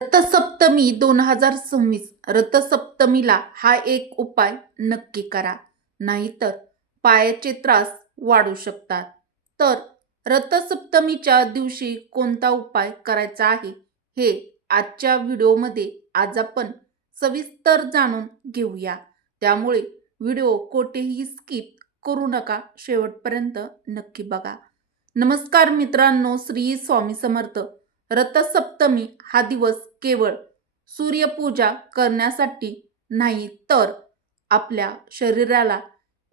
रथसप्तमी 2026 रथसप्तमीला हा एक उपाय नक्की करा, नाहीतर पायाचे त्रास वाढू शकतात. तर रथसप्तमीच्या दिवशी कोणता उपाय करायचा आहे हे आजच्या व्हिडिओमध्ये आज आपण सविस्तर जाणून घेऊया. त्यामुळे व्हिडिओ कोठेही स्किप करू नका, शेवटपर्यंत नक्की बघा. नमस्कार मित्रांनो, श्री स्वामी समर्थ. रथसप्तमी हा दिवस केवळ सूर्यपूजा करण्यासाठी नाही, तर आपल्या शरीराला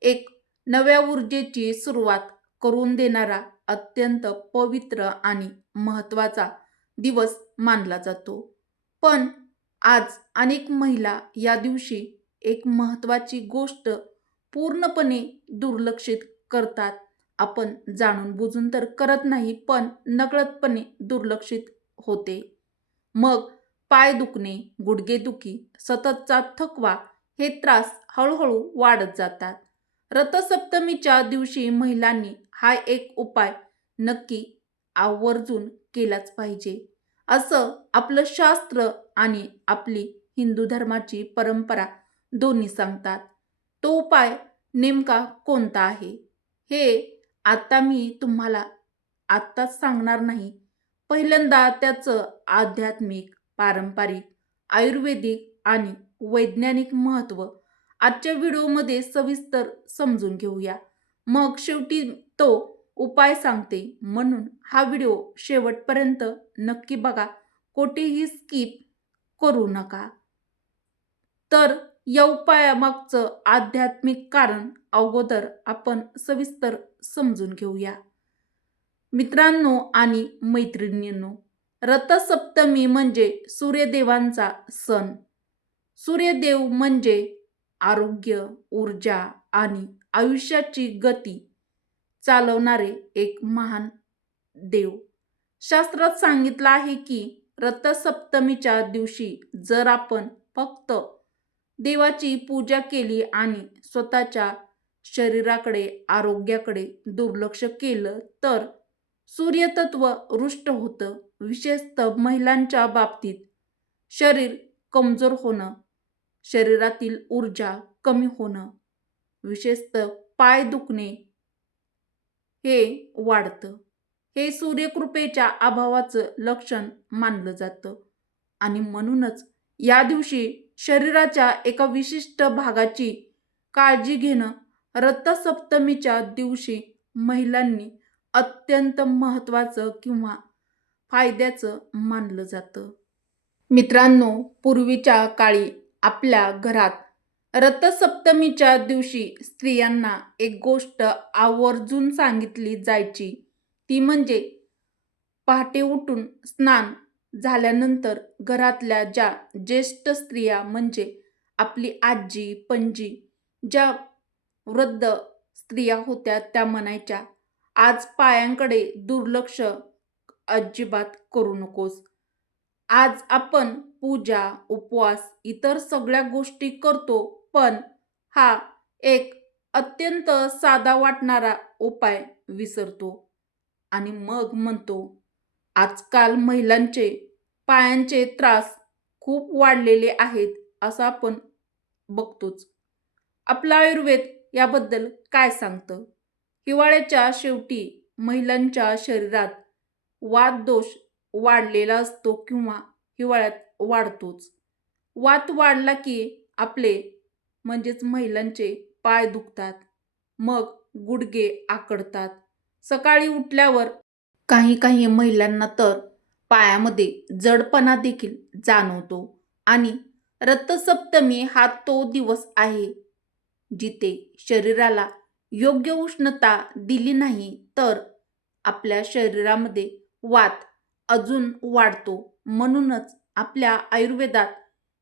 एक नव्या ऊर्जेची सुरुवात करून देणारा अत्यंत पवित्र आणि महत्त्वाचा दिवस मानला जातो. पण आज अनेक महिला या दिवशी एक महत्त्वाची गोष्ट पूर्णपणे दुर्लक्षित करतात. आपण जाणून बुजून तर करत नाही, पण नकळतपणे दुर्लक्षित होते. मग पाय दुखणे, गुडघेदुखी, सततचा थकवा हे त्रास हळूहळू वाढत जातात. रथसप्तमीच्या दिवशी महिलांनी हा एक उपाय नक्की आवर्जून केलाच पाहिजे, असं आपलं शास्त्र आणि आपली हिंदू धर्माची परंपरा दोन्ही सांगतात. तो उपाय नेमका कोणता आहे हे आता मी तुम्हाला आत्ताच सांगणार नाही. पहिल्यांदा त्याचं आध्यात्मिक, पारंपरिक, आयुर्वेदिक आणि वैज्ञानिक महत्त्व आजच्या व्हिडिओमध्ये सविस्तर समजून घेऊया. मग शेवटी तो उपाय सांगते, म्हणून हा व्हिडिओ शेवटपर्यंत नक्की बघा, कोठेही स्किप करू नका. तर या उपायामागचं आध्यात्मिक कारण अगोदर आपण सविस्तर समजून घेऊया. मित्रांनो आणि मैत्रिणींनो, रथसप्तमी म्हणजे सूर्यदेवांचा सण. सूर्यदेव म्हणजे आरोग्य, ऊर्जा आणि आयुष्याची गती चालवणारे एक महान देव. शास्त्रात सांगितलं आहे की रथसप्तमीच्या दिवशी जर आपण फक्त देवाची पूजा केली आणि स्वतःच्या शरीराकडे, आरोग्याकडे दुर्लक्ष केलं तर सूर्यतत्व रुष्ट होतं. विशेषतः महिलांच्या बाबतीत शरीर कमजोर होणं, शरीरातील ऊर्जा कमी होणं, विशेषतः पाय दुखणे हे वाढतं. हे सूर्यकृपेच्या अभावाचं लक्षण मानलं जातं आणि म्हणूनच या दिवशी शरीराच्या एका विशिष्ट भागाची काळजी घेणं रथसप्तमीच्या दिवशी महिलांनी अत्यंत महत्त्वाचं किंवा फायद्याचं मानलं जातं. मित्रांनो, पूर्वीच्या काळी आपल्या घरात रथसप्तमीच्या दिवशी स्त्रियांना एक गोष्ट आवर्जून सांगितली जायची, ती म्हणजे पहाटे उठून स्नान झाल्यानंतर घरातल्या ज्या ज्येष्ठ स्त्रिया म्हणजे आपली आजी, पणजी, ज्या वृद्ध स्त्रिया होत्या त्या म्हणायच्या, आज पायांकडे दुर्लक्ष अजिबात करू नकोस. आज आपण पूजा, उपवास, इतर सगळ्या गोष्टी करतो, पण हा एक अत्यंत साधा वाटणारा उपाय विसरतो. आणि मग म्हणतो, आजकाल महिलांचे पायांचे त्रास खूप वाढलेले आहेत, असं आपण बघतोच. आपलं आयुर्वेद याबद्दल काय सांगतं? हिवाळ्याच्या शेवटी महिलांच्या शरीरात वातदोष वाढलेला असतो किंवा हिवाळ्यात वाढतोच. वात वाढला की आपले म्हणजेच महिलांचे पाय दुखतात, मग गुडघे आकडतात. सकाळी उठल्यावर काही काही महिलांना तर पायामध्ये जडपणा देखील जाणवतो. आणि रथसप्तमी हा तो दिवस आहे जिथे शरीराला योग्य उष्णता दिली नाही तर आपल्या शरीरामध्ये वात अजून वाढतो. म्हणूनच आपल्या आयुर्वेदात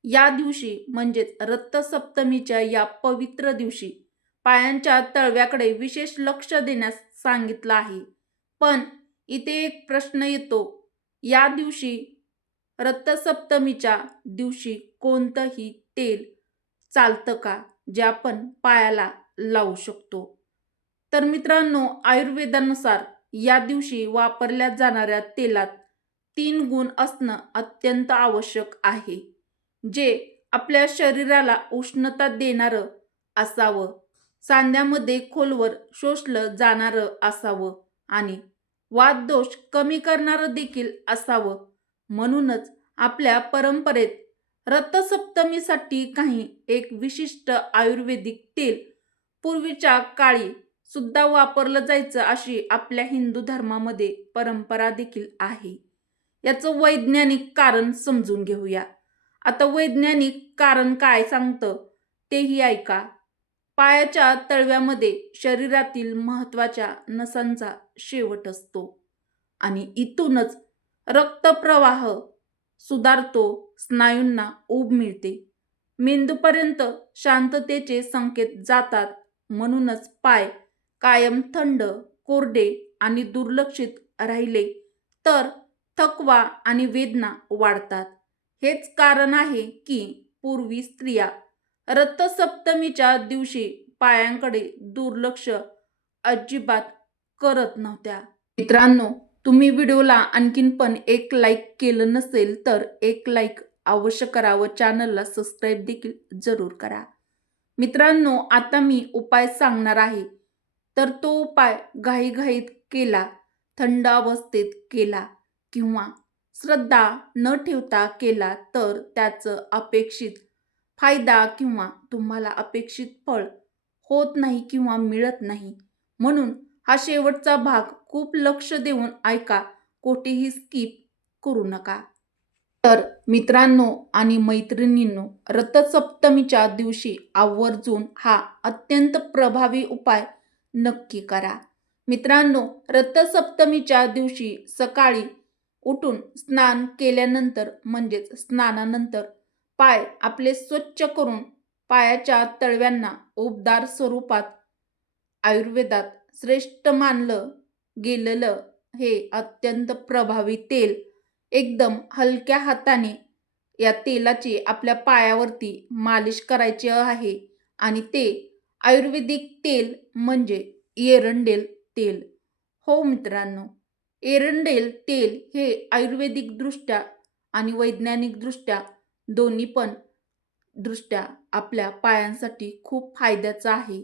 या दिवशी म्हणजेच रथसप्तमीच्या या पवित्र दिवशी पायांच्या तळव्याकडे विशेष लक्ष देण्यास सांगितलं आहे. पण इथे एक प्रश्न येतो, या दिवशी रथसप्तमीच्या दिवशी कोणतंही तेल चालतं का जे आपण पायाला लावू शकतो? तर मित्रांनो, आयुर्वेदानुसार या दिवशी वापरल्या जाणाऱ्या तेलात 3 गुण असणं अत्यंत आवश्यक आहे. जे आपल्या शरीराला उष्णता देणारं असावं, सांध्यामध्ये खोलवर शोषलं जाणारं असावं आणि वातदोष कमी करणारं देखील असावं. म्हणूनच आपल्या परंपरेत रथसप्तमीसाठी काही एक विशिष्ट आयुर्वेदिक तेल पूर्वीच्या काळी सुद्धा वापरलं जायचं अशी आपल्या हिंदू धर्मामध्ये परंपरा देखील आहे. याचं वैज्ञानिक कारण समजून घेऊया. आता वैज्ञानिक कारण काय सांगतं तेही ऐका. पायाच्या तळव्यामध्ये शरीरातील महत्त्वाच्या नसांचा शेवट असतो आणि इथूनच रक्तप्रवाह सुधारतो, स्नायूंना ऊब मिळते, मेंदूपर्यंत शांततेचे संकेत जातात. म्हणूनच पाय कायम थंड, कोरडे आणि दुर्लक्षित राहिले तर थकवा आणि वेदना वाढतात. हेच कारण आहे की पूर्वी स्त्रिया रथसप्तमीच्या दिवशी पायांकडे दुर्लक्ष अजिबात करत नव्हत्या. मित्रांनो, तुम्ही व्हिडिओला आणखीन पण एक लाईक केलं नसेल तर एक लाईक अवश्य करा व चॅनलला सबस्क्राईब देखील जरूर करा. मित्रांनो, आता मी उपाय सांगणार आहे, तर तो उपाय घाईघाईत केला, थंड अवस्थेत केला किंवा श्रद्धा न ठेवता केला तर त्याचं अपेक्षित फायदा किंवा तुम्हाला अपेक्षित फळ होत नाही किंवा मिळत नाही. म्हणून हा शेवटचा भाग खूप लक्ष देऊन ऐका, कोठेही स्किप करू नका. तर मित्रांनो आणि मैत्रिणींनो, रथसप्तमीच्या दिवशी आवर्जून हा अत्यंत प्रभावी उपाय नक्की करा. मित्रांनो, रथसप्तमीच्या दिवशी सकाळी उठून स्नान केल्यानंतर म्हणजेच स्नानानंतर पाय आपले स्वच्छ करून पायाच्या तळव्यांना उबदार स्वरूपात आयुर्वेदात श्रेष्ठ मानलं गेलेलं हे अत्यंत प्रभावी तेल एकदम हलक्या हाताने या तेलाची आपल्या पायावरती मालिश करायची आहे आणि ते आयुर्वेदिक तेल म्हणजे एरंडेल तेल. हो मित्रांनो, एरंडेल तेल हे आयुर्वेदिकदृष्ट्या आणि वैज्ञानिकदृष्ट्या दोन्ही पण दृष्ट्या आपल्या पायांसाठी खूप फायद्याचं आहे.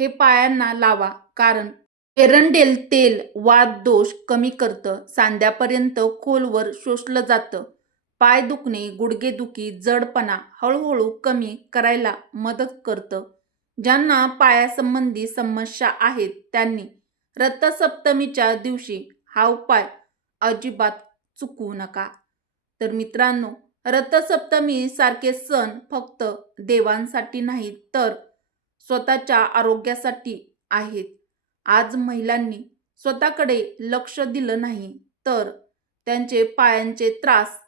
हे पायांना लावा, कारण एरंडेल तेल वात दोष कमी करतं, सांध्यापर्यंत खोलवर शोषलं जातं, पाय दुखणे, गुडघेदुखी, जडपणा हळूहळू कमी करायला मदत करतं. ज्यांना पायासंबंधी समस्या आहेत त्यांनी रथसप्तमीच्या दिवशी हा उपाय अजिबात चुकवू नका. तर मित्रांनो, रथसप्तमी सारखे सण फक्त देवांसाठी नाहीत तर स्वतःच्या आरोग्यासाठी आहेत. आज महिलांनी स्वतःकडे लक्ष दिलं नाही तर त्यांचे पायांचे त्रास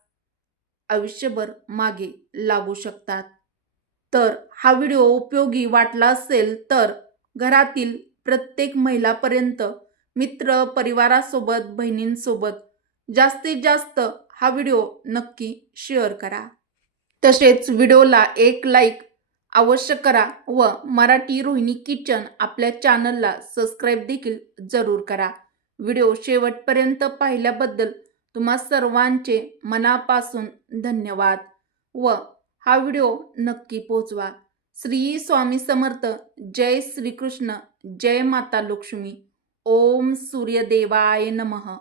आयुष्यभर मागे लागू शकतात. तर हा व्हिडिओ उपयोगी वाटला असेल तर घरातील प्रत्येक महिलापर्यंत, मित्र परिवारासोबत, बहिणींसोबत जास्तीत जास्त हा व्हिडिओ नक्की शेअर करा. तसेच व्हिडिओला एक लाईक अवश्य करा व मराठी रोहिणी किचन आपल्या चॅनलला सबस्क्राईब देखील जरूर करा. व्हिडिओ शेवटपर्यंत पाहिल्याबद्दल तुम्हा सर्वांचे मनापासून धन्यवाद व हा व्हिडिओ नक्की पोहोचवा. श्री स्वामी समर्थ. जय श्रीकृष्ण. जय माता लक्ष्मी. ओम सूर्यदेवाय नमः.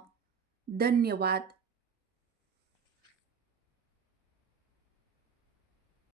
धन्यवाद.